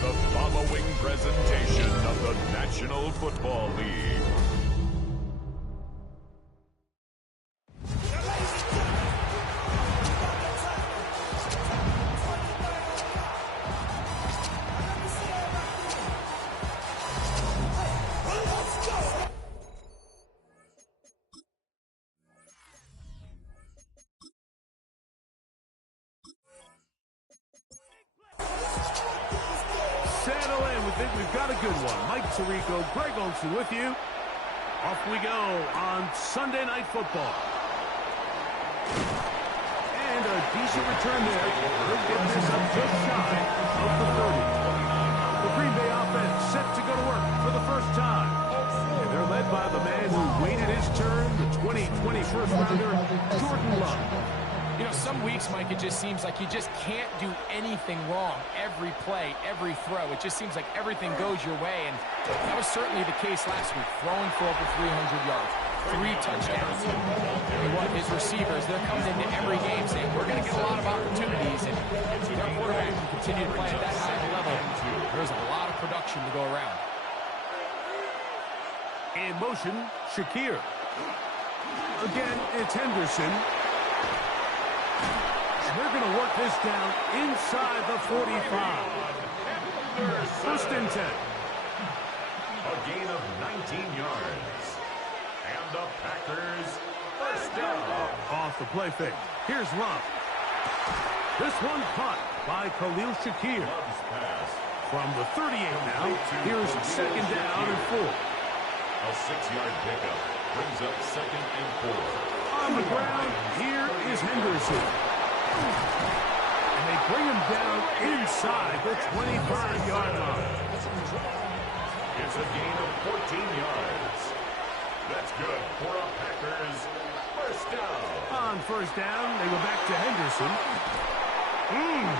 the following presentation of the National Football League. Settle in. We think we've got a good one. Mike Tirico, Greg Olsen with you. Off we go on Sunday Night Football. And a decent return there. He'll get this up just shy of the 30. The Green Bay offense set to go to work for the first time. And they're led by the man who waited his turn, the 2020 first rounder, Jordan Love. You know, some weeks, Mike, it just seems like you just can't do anything wrong. Every play, every throw, it just seems like everything goes your way. And that was certainly the case last week, throwing for over 300 yards, 3 touchdowns. And what his receivers, they're coming into every game saying, we're going to get a lot of opportunities. And if their quarterback can continue to play at that high level, there's a lot of production to go around. In motion, Shakir. Again, it's Henderson. They're going to work this down inside the 45. First and 10. A gain of 19 yards. And the Packers first down. Off the play fake. Here's Love. This one caught by Khalil Shakir. From the 38 now, here's second down and 4. A 6-yard pickup brings up second and 4. On the ground, here is Henderson. And they bring him down inside the 25-yard line. It's a gain of 14 yards. That's good for a Packers first down. On first down, they go back to Henderson. And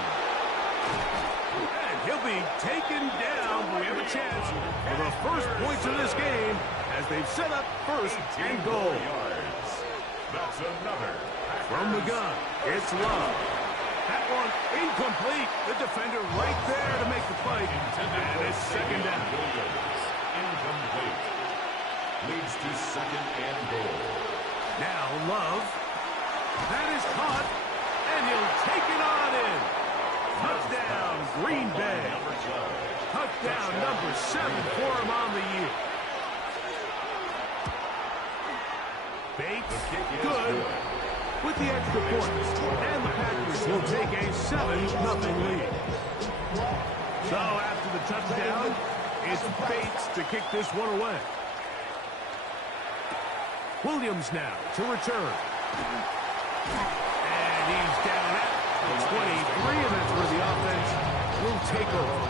he'll be taken down. We have a chance for the first points of this game as they've set up first and goal. That's another. From the gun, it's Love. That one incomplete. The defender right there to make the play. And it's second down. Incomplete. Leads to second and goal. Now Love. That is caught. And he'll take it on in. Touchdown, Green Bay. Touchdown number 7 for him on the year. Bates, good. With the extra point, and the Packers will take a 7-0 lead. So after the touchdown, it's Bates to kick this one away. Williams now to return. And he's down at the 23, and that's where the offense will take over.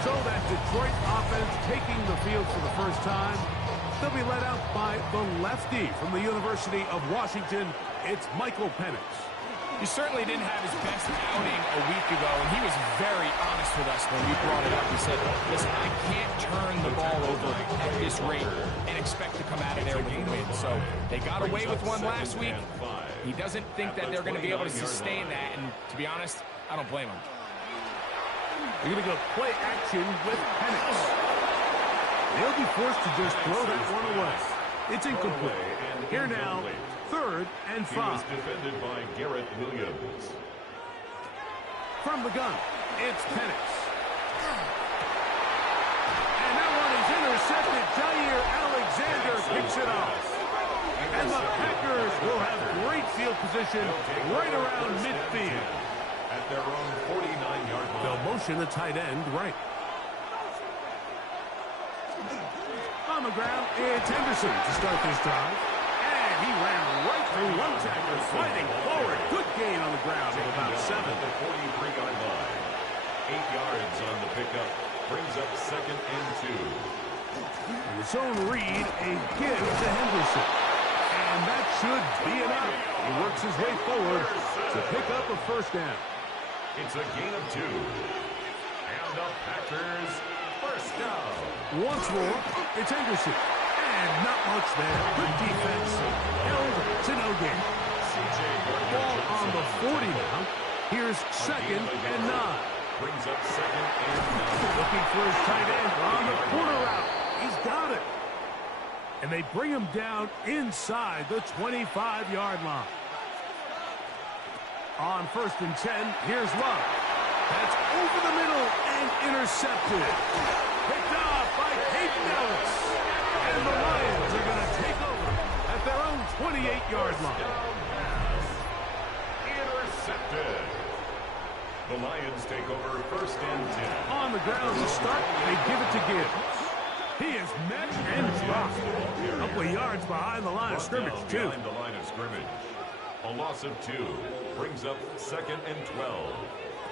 So that Detroit offense taking the field for the first time. They'll be led out by the lefty from the University of Washington. It's Michael Penix. He certainly didn't have his best outing a week ago, and he was very honest with us when we brought it up. He said, listen, I can't turn the ball over at this rate and expect to come out of there with a win. So they got away with one last week. He doesn't think that they're going to be able to sustain that, and to be honest, I don't blame him. We're going to go play action with Penix. They'll be forced to just throw that one away. It's incomplete. Here now, 3rd and 5. He was defended by Garrett Williams. From the gun, it's Penix. And that one is intercepted. Jair Alexander picks it off. And the Packers will have great field position right around midfield. At their own 49-yard line. They'll motion the tight end right. On the ground, it's Henderson to start this drive. And he ran right through one tackler, sliding forward. Good gain on the ground of about 7. At the 43-yard line. 8 yards on the pickup. Brings up second and 2. And the zone read, a give to Henderson. And that should be enough. He works his way forward to pick up a first down. It's a gain of 2. And the Packers first down. Once more, it's Henderson. And not much there. Good defense. Held to no gain. Ball on the 40 now. Here's second and 9. Brings up second and 9. Looking for his tight end on the corner route. He's got it. And they bring him down inside the 25-yard line. On 1st and 10, here's Love. That's over the middle and intercepted. Picked off by Peyton Ellis. And the Lions are going to take over at their own 28-yard line. Intercepted. The Lions take over 1st and 10. On the ground to start, they give it to Gibbs. He is met and dropped. A couple of yards behind the line of scrimmage, too. Behind the line of scrimmage. A loss of 2 brings up 2nd and 12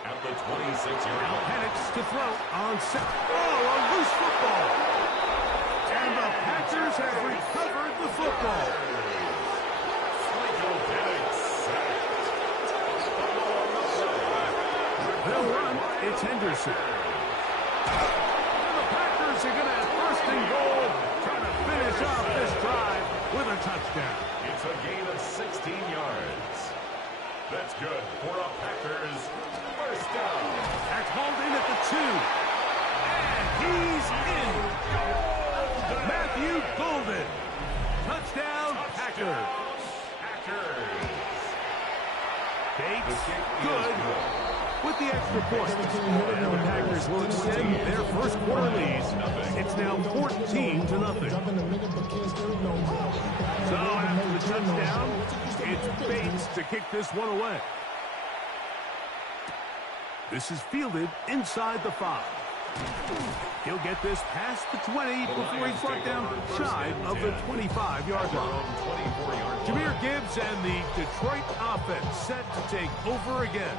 at the 26-yard line. Penix to throw on set. Oh, a loose football. And the Packers have recovered the football. Michael Penix sacked. They'll run. It's Henderson. And the Packers are going to have 1st and goal, trying to finish off this drive with a touchdown. It's a gain of 16 yards. That's good for a Packers 1st down. That's hauled in at the 2. And he's in. Matthew Golden. Touchdown, Packers. Bates, good. With the extra point. And the Packers will extend their 1st quarter lead. It's now 14-0. So after the touchdown, it's Bates to kick this one away. This is fielded inside the 5. He'll get this past the 20 before he's brought down shy of the 25-yard line. Jahmyr Gibbs and the Detroit offense set to take over again.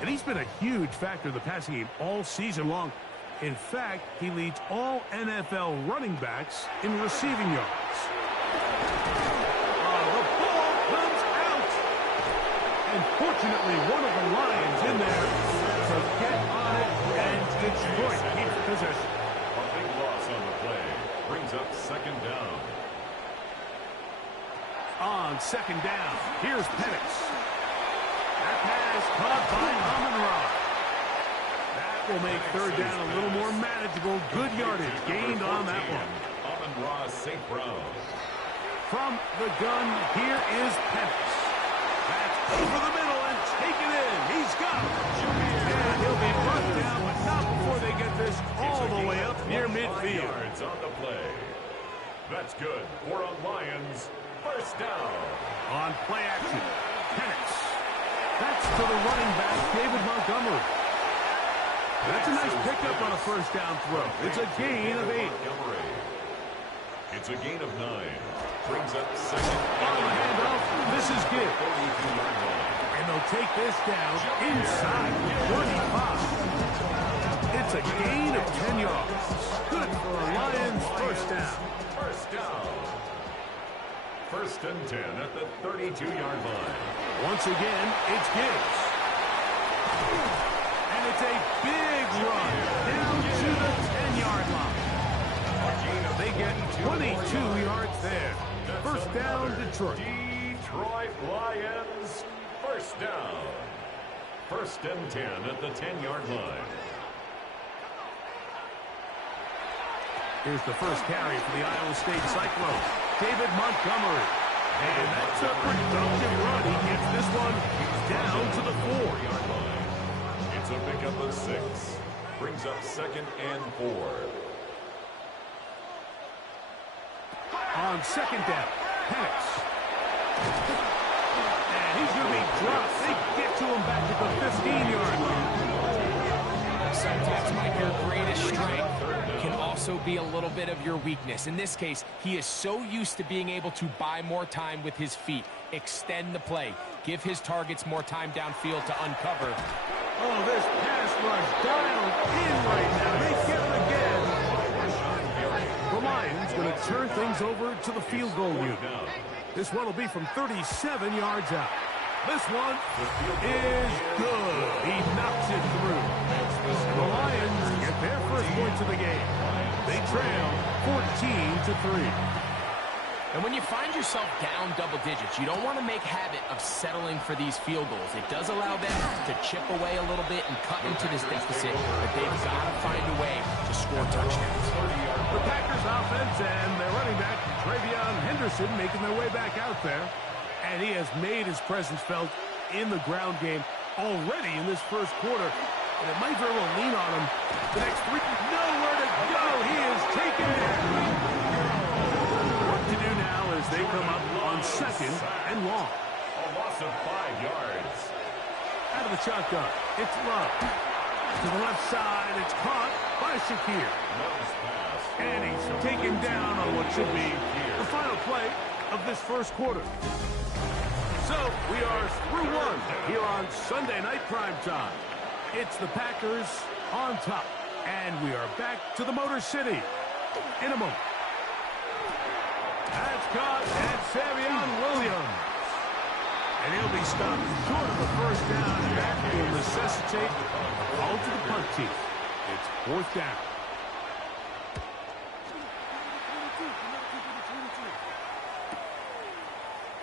And he's been a huge factor in the passing game all season long. In fact, he leads all NFL running backs in receiving yards. The ball comes out. And fortunately, one of the Lions in there to get on it, and Detroit keeps possession. A big loss on the play. Brings up 2nd down. On 2nd down, here's Penix. That pass caught by Amon-Ra. That will make 3rd down a little more manageable. Good yardage gained on that one. Amon-Ra St. Brown. From the gun, here is Penix. That's over the middle and taken in. He's got it. And he'll be brought down, but not before they get this all the way up near midfield. Yards on the play. That's good for a Lions 1st down. On play action, Penix. That's to the running back, David Montgomery. That's a nice pickup on a 1st down throw. It's a gain of 8. It's a gain of 9. Brings up 2nd. On the handoff, this is Gibbs. And they'll take this down inside the 25. It's a gain of 10 yards. Good for a Lions 1st down. 1st down. 1st and 10 at the 32-yard line. Once again, it's Gibbs. And it's a big run down to the 10-yard line. They get 22 yards there. 1st down, Detroit. Detroit Lions 1st down. 1st and 10 at the 10-yard line. Here's the 1st carry for the Iowa State Cyclones. David Montgomery. And that's a productive run. He gets this one down to the 4-yard line. It's a pickup of 6. Brings up 2nd and 4. On 2nd down, Penix. And he's going to be dropped. They get to him back at the 15-yard line. Sometimes, Mike, your greatest strength can also be a little bit of your weakness. In this case, he is so used to being able to buy more time with his feet, extend the play, give his targets more time downfield to uncover. Oh, this pass rush dialed in right now. They get it again. The Lions going to turn things over to the field goal unit. This one will be from 37 yards out. This one is good. He knocks it through. And the Lions get their 1st points of the game. They trail 14-3. And when you find yourself down double digits, you don't want to make habit of settling for these field goals. It does allow them to chip away a little bit and cut into this deficit, but they've got to find a way to score touchdowns. The Packers offense and their running back, Travion Henderson, making their way back out there. And he has made his presence felt in the ground game already in this first quarter. And it might very well lean on him the next three. Nowhere to go. He is taken in. What to do now as they come up on second and long. A loss of 5 yards. Out of the shotgun. It's Love. To the left side. It's caught by Shakir. And he's taken down on what should be the final play of this first quarter. So we are through one here on Sunday Night Primetime. It's the Packers on top. And we are back to the Motor City in a moment. That's caught at Savion Williams. And he'll be stopped short of the first down, and that will necessitate a call to the punt team. It's fourth down.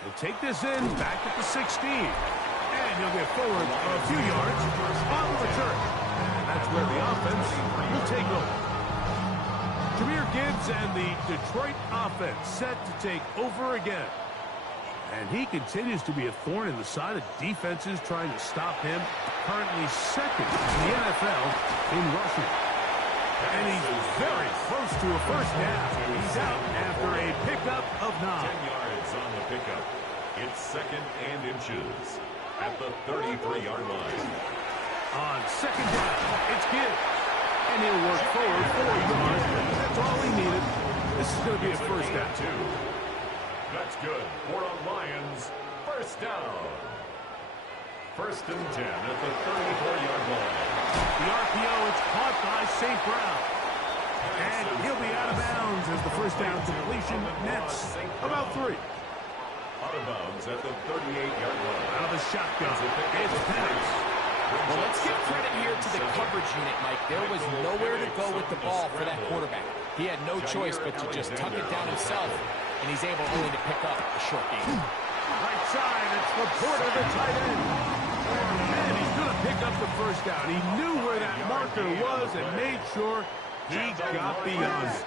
He'll take this in, back at the 16. And he'll get forward a few yards on the return. And that's where the offense will take over. Jahmyr Gibbs and the Detroit offense set to take over again. And he continues to be a thorn in the side of defenses trying to stop him. Currently second in the NFL in rushing. And he's very close to a first down. He's out after a pickup of 9. 10 yards on the pickup. It's second and inches at the 33-yard line. On second down, it's Gibbs. And he'll work forward 4 yards. That's all he needed. This is going to be a first down. That's good for a Lions first down. First and 10 at the 34-yard line. The RPO, it's caught by St. Brown. And he'll be out of bounds as the first down completion nets about 3. Out of bounds at the 38-yard line. Out of the shotgun, it's Penix. Well, let's give credit here to the coverage unit, Mike. There was nowhere to go with the ball for that quarterback. He had no choice but to just tuck it down himself, and he's able only to pick up a short gain. Right side, it's Laporta, the tight end. And he's going to pick up the first down. He knew where that marker was and made sure he got beyond it.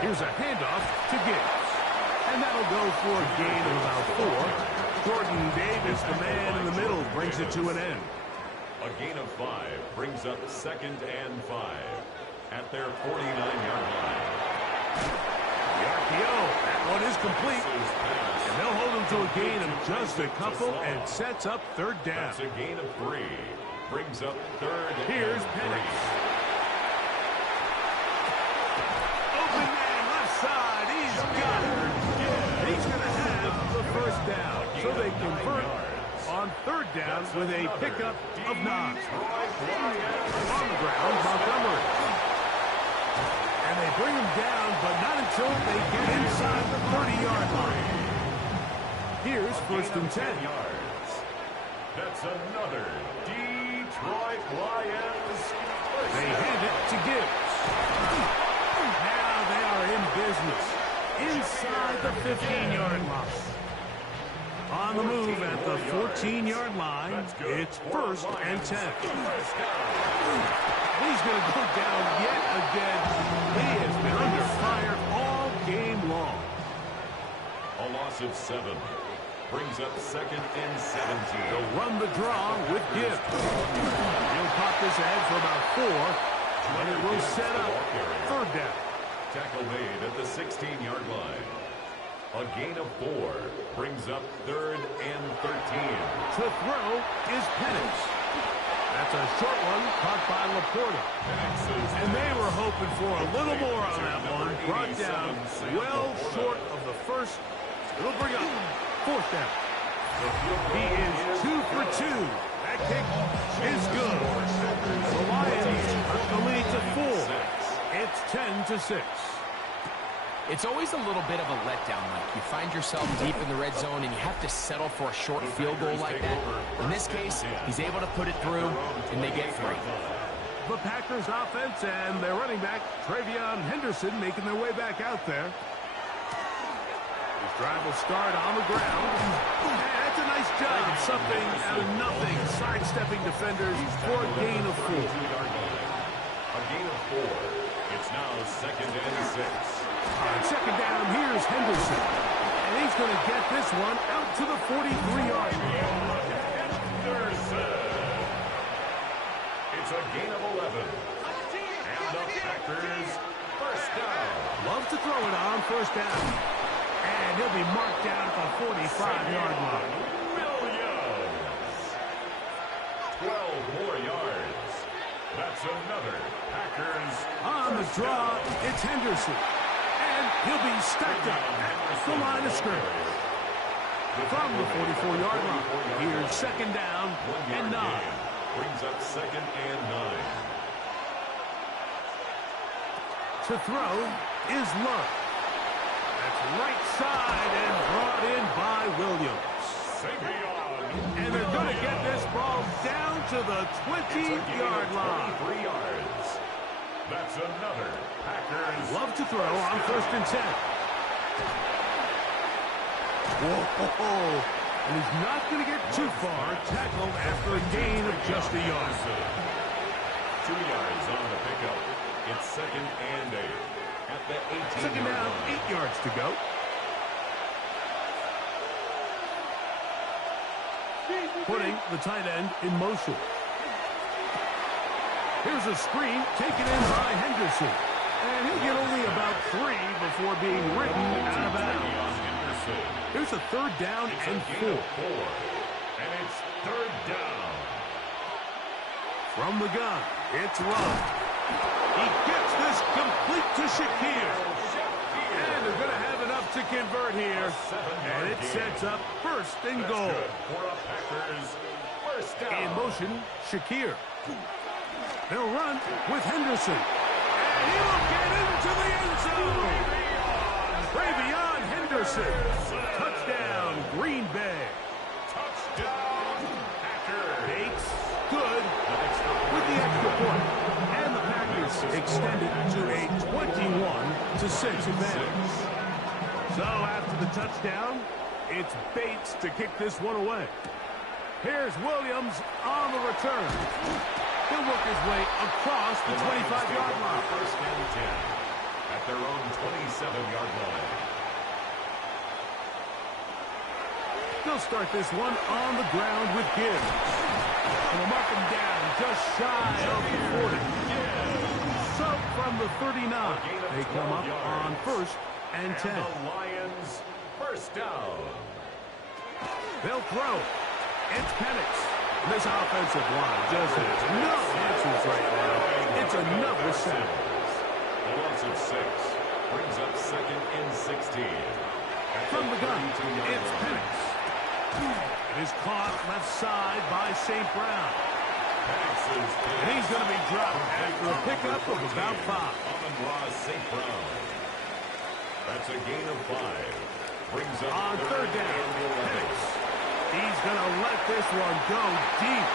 Here's a handoff to Gibbs. And that'll go for a gain of about 4. Jordan Davis, the man in the middle, brings it to an end. A gain of 5 brings up second and 5 at their 49-yard line. The RPO, that one is complete. And they'll hold him to a gain of just a couple and sets up third down. That's a gain of 3. Brings up third. Here's Penix. Open man, left side. He's got it. He's going to have the first down. So they convert on third down with a pickup of 9. On the ground, Montgomery. And they bring him down, but not until they get inside the 30-yard line. Here's first and 10. That's another Detroit Lions. They hand it to Gibbs. Now they are in business. Inside the 15-yard line. On the move at the 14-yard line, it's first and 10. He's going to go down yet again. He has been under fire all game long. A loss of 7 brings up second and 17. They'll run the draw with Gibbs. He'll pop this ahead for about 4, and it will set up third down. Tackle made at the 16-yard line. A gain of 4 brings up third and 13. To throw is Penix. That's a short one caught by Laporta. And they were hoping for a little more on that one. Brought down well short of the first. It'll bring up fourth down. He is 2 for 2. That kick is good. The Lions cut the lead to 4. It's 10-6. It's always a little bit of a letdown, Mike. You find yourself deep in the red zone, and you have to settle for a short field goal like that. In this case, he's able to put it through, and they get 3. The Packers offense and their running back, Travion Henderson, making their way back out there. Drive will start on the ground. And that's a nice job. Something out of nothing. Sidestepping defenders for a gain of 4. A gain of 4. It's now 2nd and 6. On 2nd down, here's Henderson. And he's going to get this one out to the 43-yard line. Henderson. It's a gain of 11. And the Packers first down. Loves to throw it on 1st down. And he'll be marked down at the 45-yard line. Williams. 12 more yards. That's another Packers. On the draw, it's Henderson. And he'll be stacked up at the line of scrimmage. From the 44-yard line, here's 2nd down and 9. Brings up 2nd and 9. To throw is Love. That's right side and brought in by Williams. And they're going to get this ball down to the 20-yard line. 23 yards. That's another Packers. Love to throw on 1st and 10. Whoa. And he's not going to get too far. Tackled after a gain of just a yard. 2 yards on the pickup. It's 2nd and 8. At the 18. 2nd down, 8 yards to go. Putting the tight end in motion. Here's a screen taken in by Henderson. And he'll get only about 3 before being ridden out of bounds. Here's a 3rd down and 4. And it's 3rd down. From the gun, it's Love. He gets this complete to Shakir. And they're going to have enough to convert here. And it sets up 1st and goal. In motion, Shakir. They'll run with Henderson. And he will get into the end zone. Ravion Henderson. Touchdown, Green Bay. Touchdown, Packers. Bates, good with the extra point. And the Packers extend it to a 21-6 advantage. So after the touchdown, it's Bates to kick this one away. Here's Williams on the return. He'll work his way across the 25-yard line. 1st and 10 at their own 27-yard line. They'll start this one on the ground with Gibbs. And they'll mark him down just shy of the 40. So from the 39, they come up on 1st and 10. And the Lions first down. They'll throw. It's Penix. This offensive line just has no answers right now. It's another sack. A loss of 6 brings up 2nd and 16. From the gun, it's Penix. It is caught left side by St. Brown. And he's going to be dropped after a pickup of about 5. St. Brown. That's a gain of 5. Brings up on 3rd down, Penix. He's going to let this one go deep.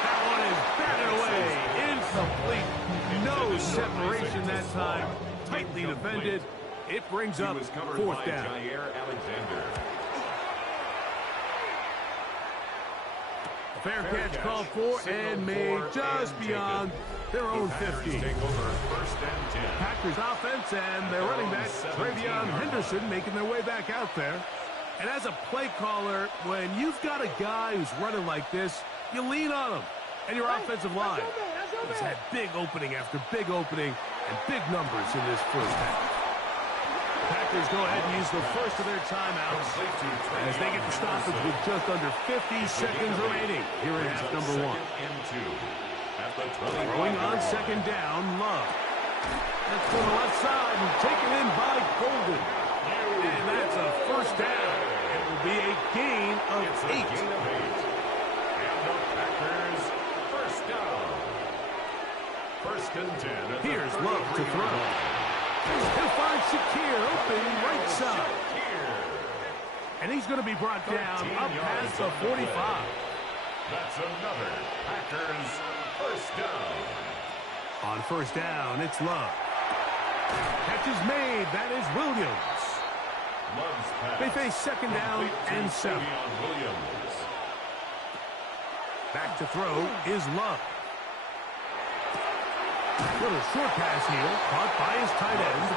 That one is batted away. Incomplete. No separation that time. Tightly defended. It brings up 4th down. Fair catch called for and made just beyond their own 50. Packers offense and their running back, Ravion Henderson, making their way back out there. And as a play caller, when you've got a guy who's running like this, you lean on him. And your offensive line has had big opening after big opening and big numbers in this first half. Packers go ahead and use the first of their timeouts as they get the stoppage with just under 50 seconds remaining here in half number 1. Throwing on 2nd down, Love. That's from the left side and taken in by Golden. And that's a 1st down. It will be a gain of 8. And the Packers first down. 1st and 10. Here's Love to throw. He'll find Shakir open right side. And he's going to be brought down up past the 45. That's another Packers first down. On 1st down, it's Love. Catch is made. That is Williams. Love's pass. They face second down and 7. Savion Williams. Back to throw is Love. Little short pass here, caught by his tight end.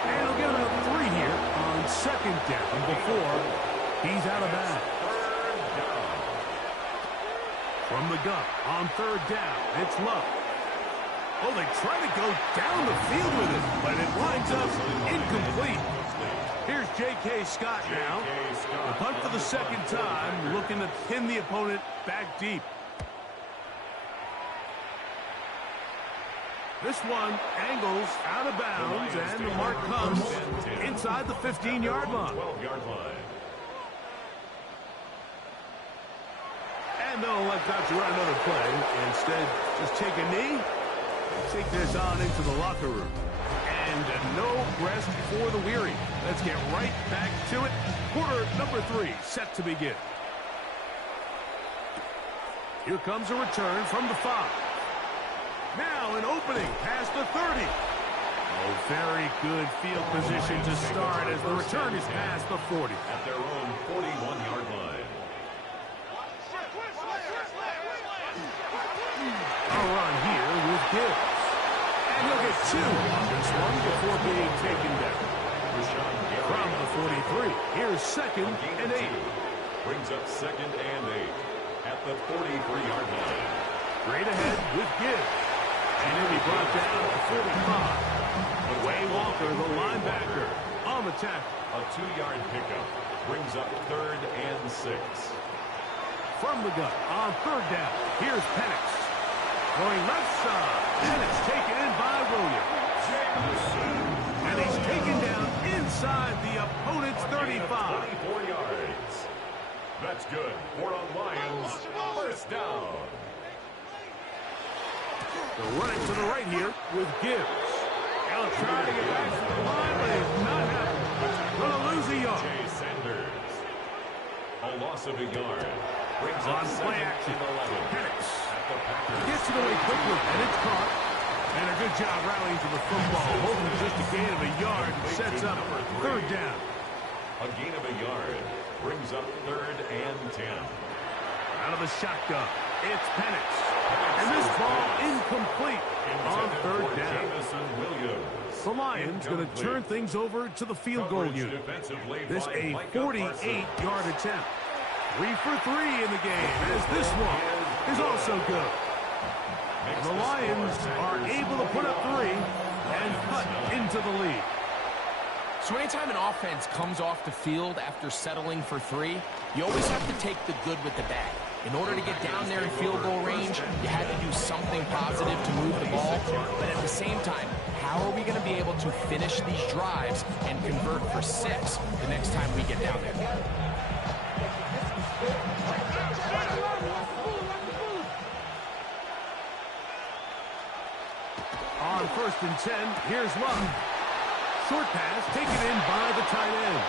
And he'll get about 3 here on second down before he's out of bounds. Third down. From the gun on third down, it's Love. Oh, they try to go down the field with it, but it winds up incomplete. Here's J.K. Scott now. The punt for the second time, looking to pin the opponent back deep. This one angles out of bounds, and the mark comes inside the 15-yard line. 12-yard line. And they'll elect not to run another play. Instead, just take a knee and take this on into the locker room. And no rest for the weary. Let's get right back to it. Quarter number 3 set to begin. Here comes a return from the 5. Now an opening past the 30. Oh, very good field position to start as the return is past the 40. At their own 41-yard line. A run here with Gibbs. And he'll get 2 on this one before being taken down. From the 43, here's second and 8. Brings up second and 8 at the 43-yard line. Straight ahead with Gibbs. And he'll be brought down at the 45. Way Walker, the linebacker, on the tackle. A 2-yard pickup brings up third and 6. From the gun on third down, here's Penix. Going left side, and it's taken in by Williams. And he's taken down inside the opponent's 35. 24 yards. That's good for a Lions first down. They'll run it to the right here with Gibbs. They'll try to get back to the line, but it's not happening. Going to lose a yard. Jay Sanders. A loss of a yard. Brings On up play second action. and 11. Penix At the Packers. gets it away quickly, and it's caught. And a good job rallying to the football. Hoping just a gain of a yard sets up third down. A gain of a yard brings up third and 10. Out of the shotgun, it's Penix. And this ball incomplete on third down. Jameson Williams. The Lions going to turn things over to the field goal unit. This a 48-yard attempt. 3 for 3 in the game, as this one is also good. And the Lions are able to put up 3 and cut into the lead. So anytime an offense comes off the field after settling for 3, you always have to take the good with the bad. In order to get down there in field goal range, you had to do something positive to move the ball. But at the same time, how are we going to be able to finish these drives and convert for 6 the next time we get down there? On first and 10, here's Love. Short pass taken in by the tight end.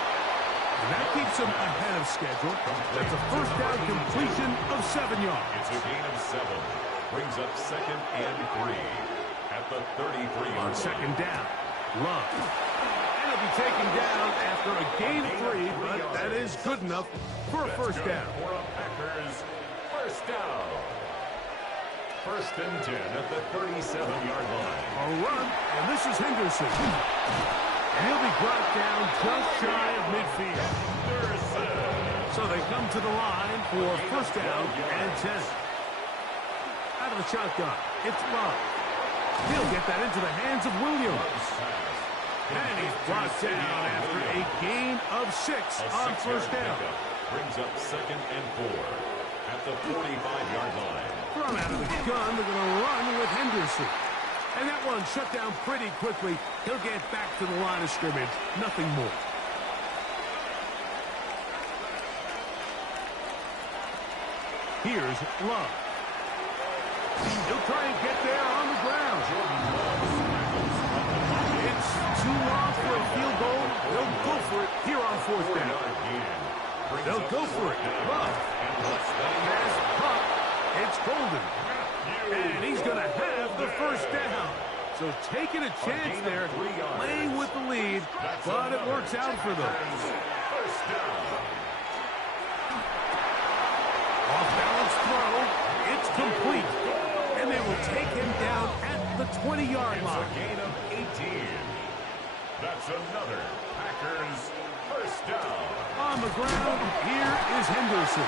And that keeps him ahead of schedule. That's a first down completion of 7 yards. It's a gain of 7. Brings up second and 3 at the 33-yard On line. second down, Love. And he'll be taken down after a gain of 3, but that is good enough for a first down. For a Packers first down. First and 10 at the 37-yard line. A run, and this is Henderson. And he'll be brought down just shy of midfield. So they come to the line for first down and 10. Out of the shotgun, it's Love. He'll get that into the hands of Williams. And he's brought down after a gain of 6 on first down. Brings up second and 4 at the 45-yard line. From out of the gun, they're going to run with Henderson. And that one shut down pretty quickly. He'll get back to the line of scrimmage. Nothing more. Here's Love. He'll try and get there on the ground. It's too long for a field goal. They'll go for it here on fourth down. They'll go for it. Love. Pass caught. It's Golden. And he's going to have the first down. So taking a chance there, playing with the lead, lead, but it works out for them. First down. Off-balance throw. It's complete. And they will take him down at the 20-yard line. It's a gain of 18. That's another Packers first down. On the ground, here is Henderson.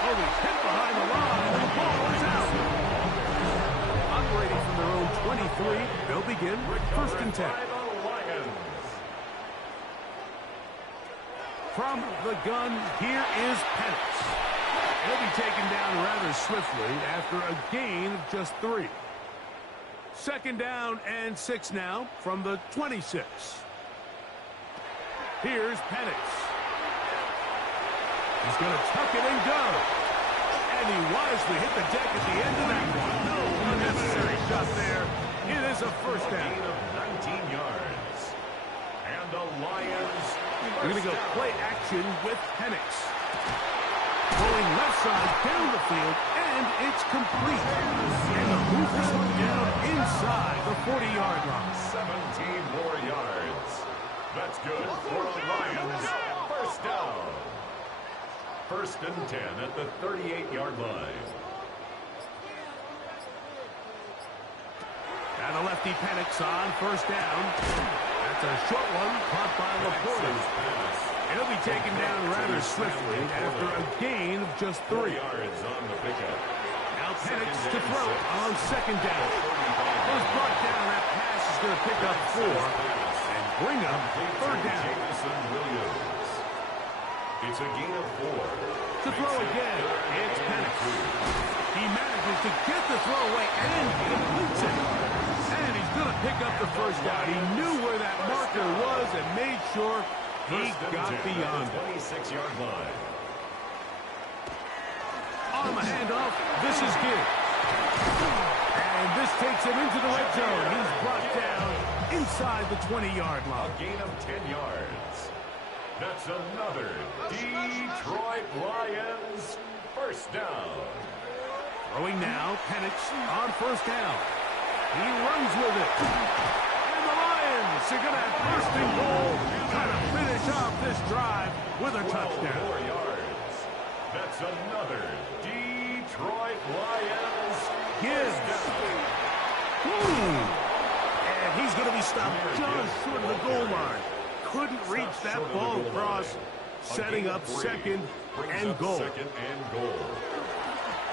Oh, he's hit behind the line, and the ball is out. Operating from their own 23, they'll begin with first and 10. By the Lions. From the gun, here is Penix. He'll be taken down rather swiftly after a gain of just 3. Second down and 6 now from the 26. Here's Penix. He's going to tuck it and go. And he wisely hit the deck at the end of that one. No unnecessary shot there. It is a first down. Gain of 19 yards. And the Lions. We're going to go play action with Penix. Going left side down the field, and it's complete. And the move this one down inside the 40-yard line. 17 more yards. That's good for the Lions. First down. First and 10 at the 38-yard line. And a lefty Penix on first down. That's a short one caught by Laporta. He'll be taken down rather swiftly after a gain of just 3. Yards on the pickup. Now Penix to throw on second down. Goes brought down. That pass is going to pick up 4 and bring up third down. Jameson Williams. It's a gain of 4. To throw again, it's Penix. He manages to get the throw away and completes it. And he's going to pick up the first down. He knew where that marker was and made sure he got beyond it. 26-yard line. On the handoff, this is good. And this takes him into the red zone. He's brought down inside the 20-yard line. A gain of 10 yards. That's another Detroit Lions first down. Throwing now, Penix on first down. He runs with it. And the Lions are going to have first and goal, trying to finish off this drive with a touchdown. 4 yards. That's another Detroit Lions Gibbs. And he's going to be stopped just short of the goal line. Couldn't reach that ball across, setting up second and goal. Second and goal.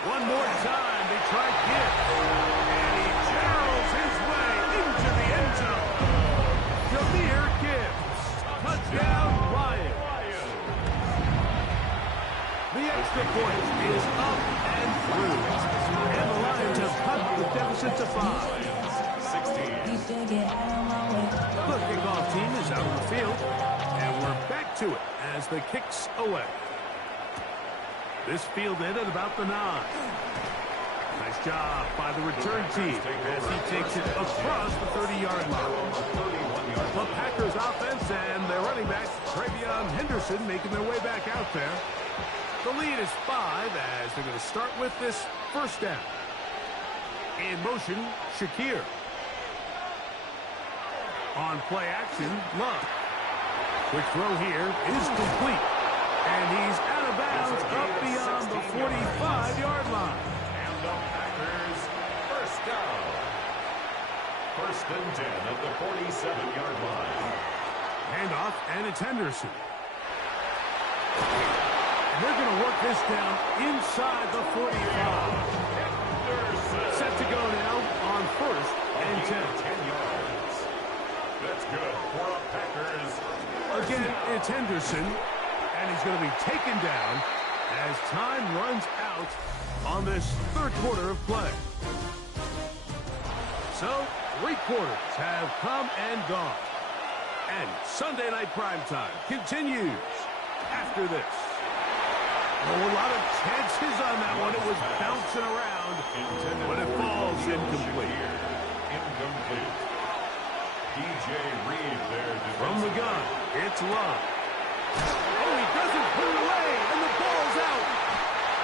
One more time, they try Gibbs. And he barrels his way into the end zone. Jahmyr Gibbs. Touchdown, Lions. The extra point is up and through. And the Lions have cut the deficit to 5. 16. The kickoff team is out on the field. And we're back to it as the kick's away. This fielded at about the 9. Nice job by the return team as he takes it across the 30-yard line. The Packers offense and their running back, Travion Henderson, making their way back out there. The lead is 5 as they're going to start with this first down. In motion, Shakir. On play action, Love. Quick throw here is complete. And he's out of bounds up beyond the 45-yard line. And the Packers first down. First and 10 at the 47-yard line. Handoff, and it's Henderson. And they're going to work this down inside the 45. Set to go now on first and 10. 10 yards. That's good for the Packers. Again, it's Henderson. And he's going to be taken down as time runs out on this third quarter of play. So, 3 quarters have come and gone. And Sunday Night Primetime continues after this. Oh, a lot of chances on that one. It was bouncing around, but it falls incomplete. Incomplete. DJ Reed there. From the gun, it's Love. Oh, he doesn't put it away, and the ball's out.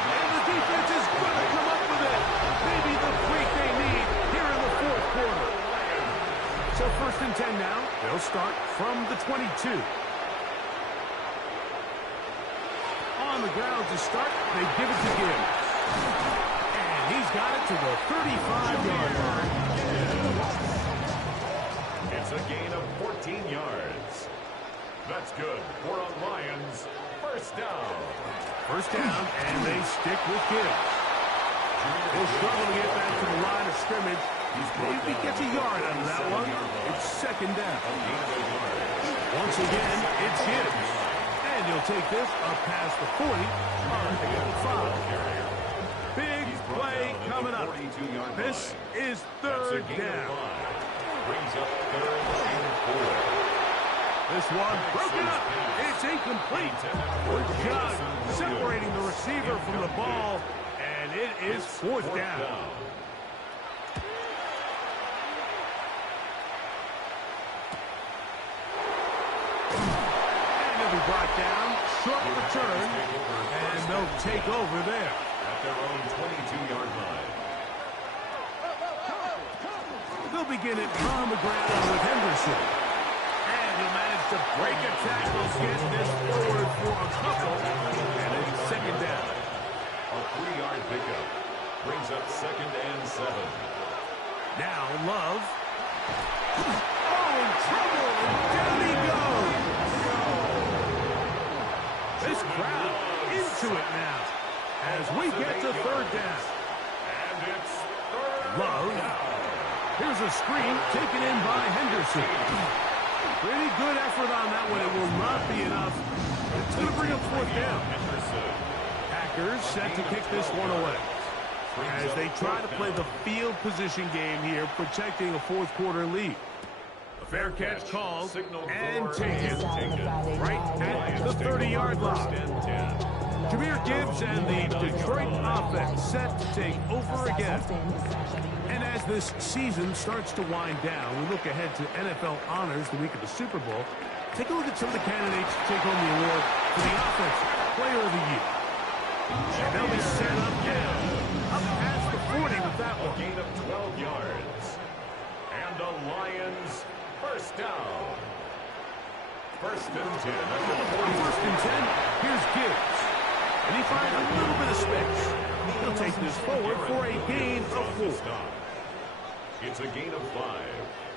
And the defense is going to come up with it. Maybe the break they need here in the fourth quarter. So So 1st and 10 now. They'll start from the 22. On the ground to start, they give it to Gibbs. And he's got it to the 35-yard line. It's a gain of 14 yards. That's good for a Lions first down. First down, and they stick with Gibbs. He'll struggle to get back to the line of scrimmage. Maybe he gets a yard out of that one. It's 2nd down. Once again, it's Gibbs. And he'll take this up past the 40 on the 5. Big play coming up. This is 3rd down. Brings up 3rd and 4. This one broken up. It's incomplete. Good job separating the receiver from the ball. And it is 4th down. And he'll be brought down. Short return. And they'll take over there. At their own 22-yard line. They'll begin it on the ground with Henderson. And he'll manage to break a tackle, get this forward for a couple. And it's 2nd down. A 3-yard pickup brings up 2nd and 7. Now Love. Oh, in trouble, and down he goes. This crowd into it now as we get to 3rd down. And it's 3rd Love. down. Here's a screen taken in by Henderson. Pretty good effort on that one. It will not be enough. It's going to bring up 4th down. Packers set to kick this one away as they try to play the field position game here, protecting a 4th quarter lead. A fair catch called and taken right at the 30-yard line. Jahmyr Gibbs and the Detroit offense set to take over again. And as this season starts to wind down, we look ahead to NFL honors the week of the Super Bowl. Take a look at some of the candidates to take home the award for the Offensive Player of the Year. And they'll be set up now, up past the 40 with that one. A gain of 12 yards. And the Lions first down. 1st and 10. First and 10, here's Gibbs. And he finds a little bit of space. He'll take this forward for a gain of 4. It's a gain of 5.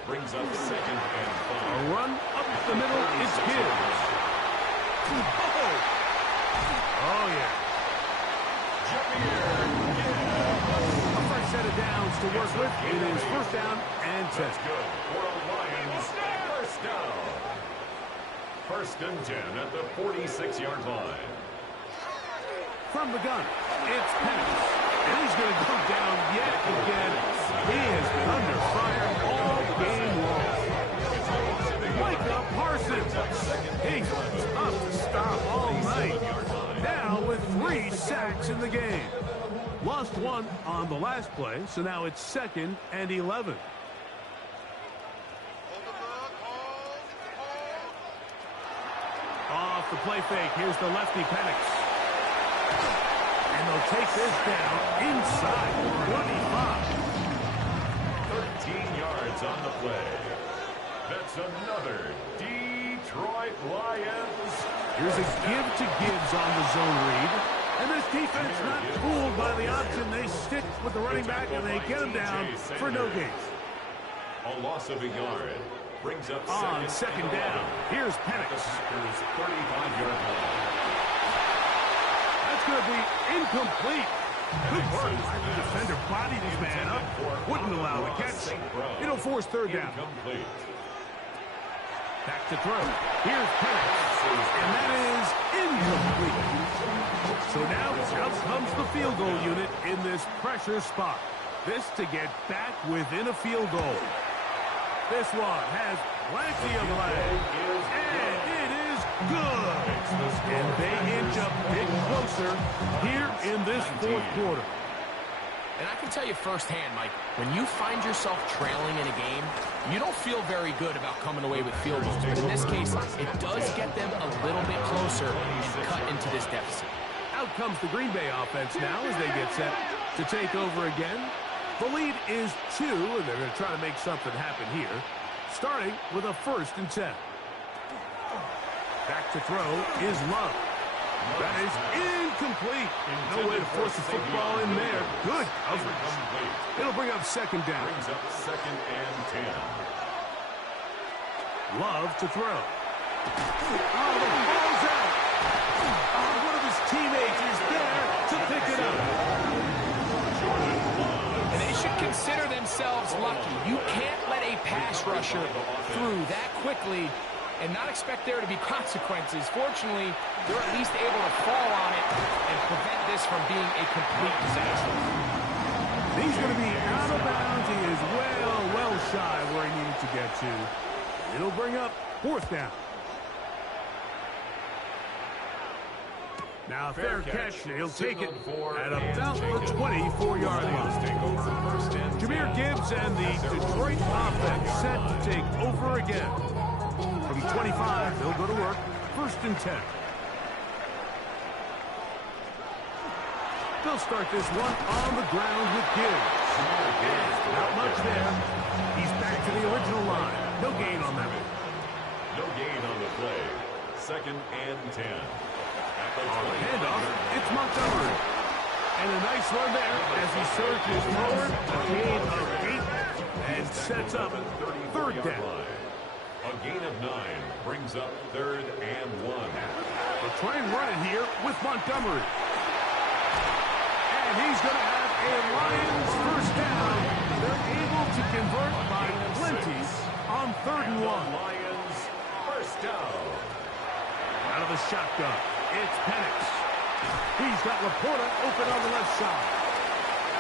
Brings up 2nd and 5. A run up the middle, it's Gibbs. Oh, yeah. A fresh set of downs to work with. It is 1st down and 10. That's good for a Lions first down. 1st and 10 at the 46-yard line. From the gun, it's Penix. And he's going to go down yet again. He has been under fire all game long. Micah Parsons. He's tough to stop all night. Now with 3 sacks in the game. Lost 1 on the last play, so now it's 2nd and 11. Off the play fake, here's the lefty Penix. And they'll take this down inside 25. 13 yards on the play. That's another Detroit Lions. Here's a give to Gibbs on the zone read. And this defense not fooled by the option. They stick with the running back and they get him down for no gain. A loss of a yard. Brings up on 2nd down. Here's Penix. The Packers' 35-yard line. That's going to be incomplete. Good work. The defender bodied his man up. Wouldn't allow the catch. It'll force 3rd down. Incomplete. Back to throw. Here's Penix. And that is incomplete. So now out comes the field goal unit in this pressure spot. This to get back within a field goal. This one has plenty of leg. And it is good. And they inch a bit closer here in this 4th quarter. And I can tell you firsthand, Mike, when you find yourself trailing in a game, you don't feel very good about coming away with field goals. But in this case, it does get them a little bit closer and cut into this deficit. Out comes the Green Bay offense now as they get set to take over again. The lead is 2, and they're going to try to make something happen here. starting with a 1st and 10. Back to throw is Love. That is incomplete. No way to force the football in there. Good coverage. It'll bring up 2nd down. Brings up 2nd and 10. Love to throw. Oh, the ball's out. Oh, one of his teammates is there to pick it up. And they should consider themselves lucky. You can't let a pass rusher through that quickly and not expect there to be consequences. Fortunately, they're at least able to fall on it and prevent this from being a complete disaster. He's going to be out of bounds. He is well shy where he needed to get to. It'll bring up 4th down. Now, fair catch. He'll take it at about the 24-yard line. Jahmyr Gibbs and the Detroit offense set to take over again. From 25, they'll go to work. 1st and 10. They'll start this one on the ground with Gibbs. Not much there. He's back to the original line. No gain on that one. No gain on the play. 2nd and 10. Handoff, it's Montgomery. And a nice run there as he surges forward. A gain of 8 and sets up 3rd down. A gain of 9 brings up 3rd and 1. They'll try and run it here with Montgomery. And he's going to have a Lions 1st down. They're able to convert by plenty on 3rd and 1. Lions 1st down. Out of the shotgun, it's Penix. He's got Laporta open on the left side.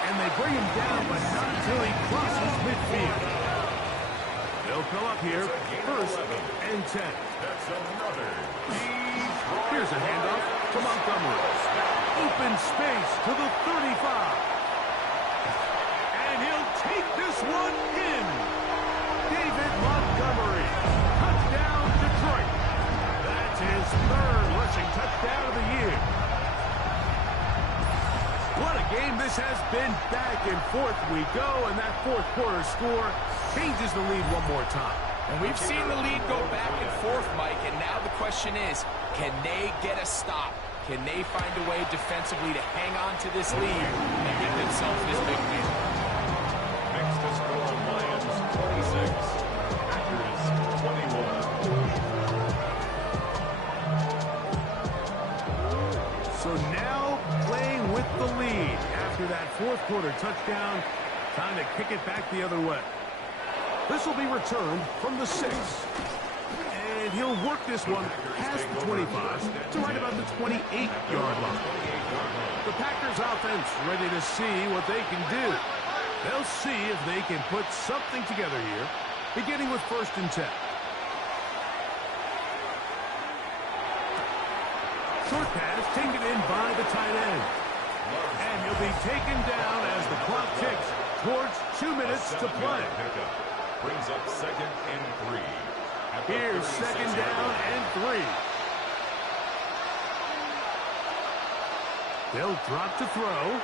And they bring him down, but not until he crosses midfield. They'll come up here, 1st and 10. That's another. Here's a handoff to Montgomery. Open space to the 35. And he'll take this one in. David Montgomery. Touchdown, Detroit. That's his 3rd rushing touchdown of the year. What a game this has been. Back and forth we go, and that 4th quarter score changes the lead one more time. And we've seen the lead go back and forth, Mike, and now the question is, can they get a stop? Can they find a way defensively to hang on to this lead and give themselves this big win? Next to score, Lions 26, Packers 21. So now playing with the lead after that 4th quarter touchdown. Time to kick it back the other way. This will be returned from the 6. And he'll work this one past the 25 to right about the 28-yard line. The Packers offense ready to see what they can do. They'll see if they can put something together here, beginning with 1st and 10. Short pass taken in by the tight end. And he'll be taken down as the clock ticks towards 2 minutes to play. Brings up 2nd and 3. Here's 2nd down and 3. They'll drop to throw.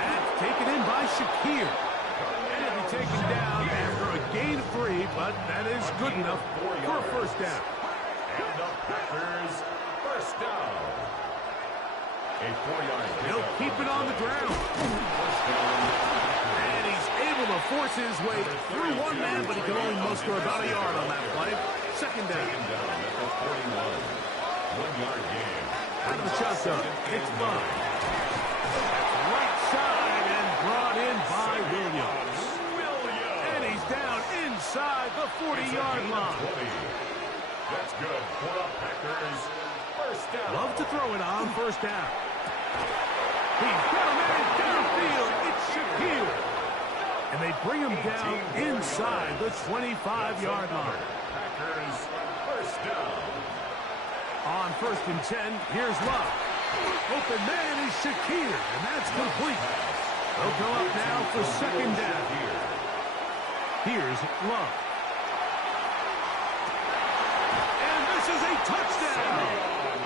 And taken in by Shakir. And it'll be taken down after a gain of 3, but that is good enough for a 1st down. And the Packers 1st down. A 4-yard pickup. He'll keep it on the ground. 1st down. And he's able to force his way through one man, but he can only muster about a yard on that play. 2nd down. Taken down at the 41. 1-yard gain. Out of the shotgun, it's Bond. Right side and brought in by Williams. And he's down inside the 40-yard line. 20. That's good for the Packers. 1st down. Love to throw it on 1st down. He's got a man downfield. It's Shakir. And they bring him down inside the 25-yard line. Packers 1st down. On 1st and 10, here's Love. Open man is Shakir, and that's complete. They'll go up now for 2nd down. Here's Love. And this is a touchdown.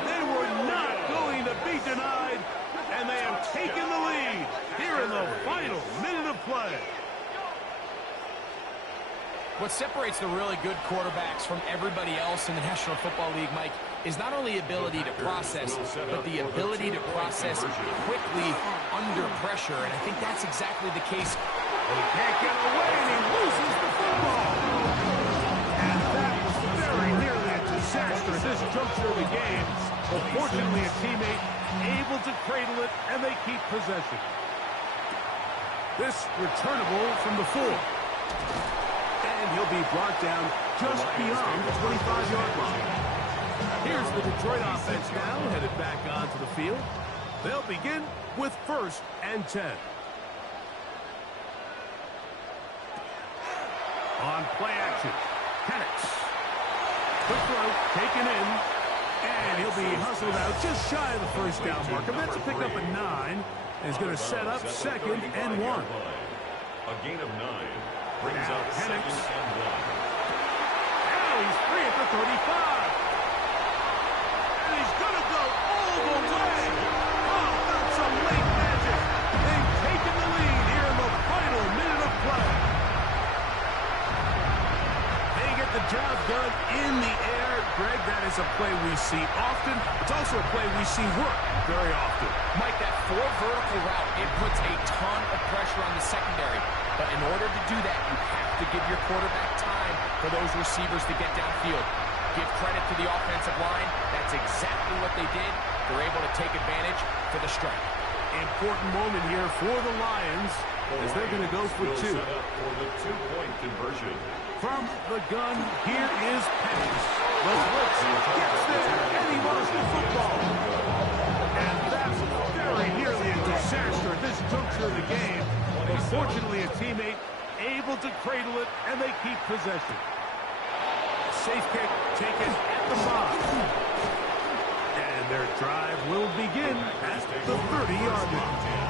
They were not going to be denied, and they have taken the lead here in the final minute of play. What separates the really good quarterbacks from everybody else in the National Football League, Mike, is not only ability to process, but the ability to process quickly under pressure. And I think that's exactly the case. He can't get away, and he loses the football. And that was very nearly a disaster at this juncture of the game. But fortunately, a teammate able to cradle it, and they keep possession. This returnable from the 4. And he'll be brought down just beyond the 25-yard line. Here's the Detroit offense now, headed back onto the field. They'll begin with 1st and 10. On play action, Penix. Quick throw, taken in, and he'll be hustled out just shy of the first down marker. That's a pickup of 9, and he's going to set up 2nd and 1. A gain of 9 brings Now up Penix. 2nd and 1. Now he's free at the 35. And he's going to go all the way. Oh, that's some late magic. They've taken the lead here in the final minute of play. They get the job done in the air. Greg, that is a play we see often. It's also a play we see work very often. Mike, that 4 vertical route, it puts a ton of pressure on the secondary. But in order to do that, you have to give your quarterback time for those receivers to get downfield. Give credit to the offensive line. That's exactly what they did. They're able to take advantage for the strike. Important moment here for the Lions as they're going to go for 2. Set up for the 2-point conversion. From the gun, here is Penix. The blitz gets there, and he lost the football. And that's very nearly a disaster at this juncture of the game. But fortunately, a teammate able to cradle it, and they keep possession. Safe kick taken at the 5. And their drive will begin at the 30-yard line.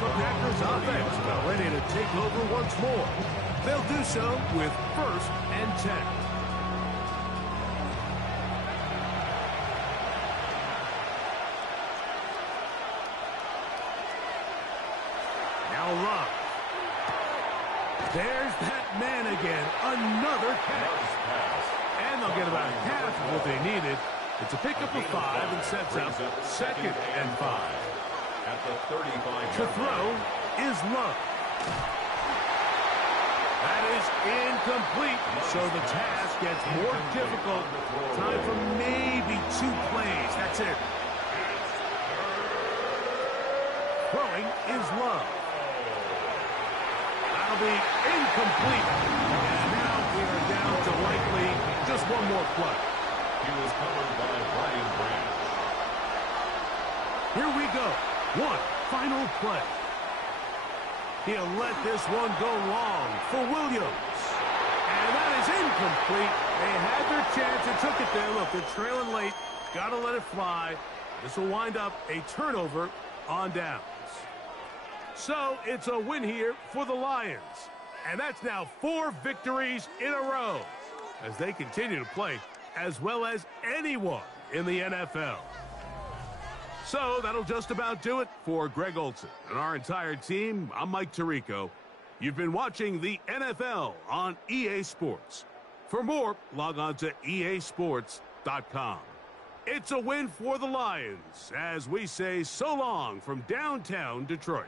The Packers offense now ready to take over once more. They'll do so with 1st and 10. Now Love. There's that man again. Another catch. And they'll get about half of what they needed. It's a pickup of 5 and sets up 2nd and 5. At the 35-yard To throw is Love. That is incomplete, so the task gets more difficult. Time for maybe 2 plays. That's it. Throwing is Love. That'll be incomplete. And now we are down to likely just one more play. He was covered by Brian Branch. Here we go. One final play. He'll let this one go long for Williams. And that is incomplete. They had their chance and took it there. Look, they're trailing late. Got to let it fly. This will wind up a turnover on downs. So it's a win here for the Lions. And that's now 4 victories in a row as they continue to play as well as anyone in the NFL. So that'll just about do it for Greg Olsen and our entire team. I'm Mike Tirico. You've been watching the NFL on EA Sports. For more, log on to easports.com. It's a win for the Lions as we say so long from downtown Detroit.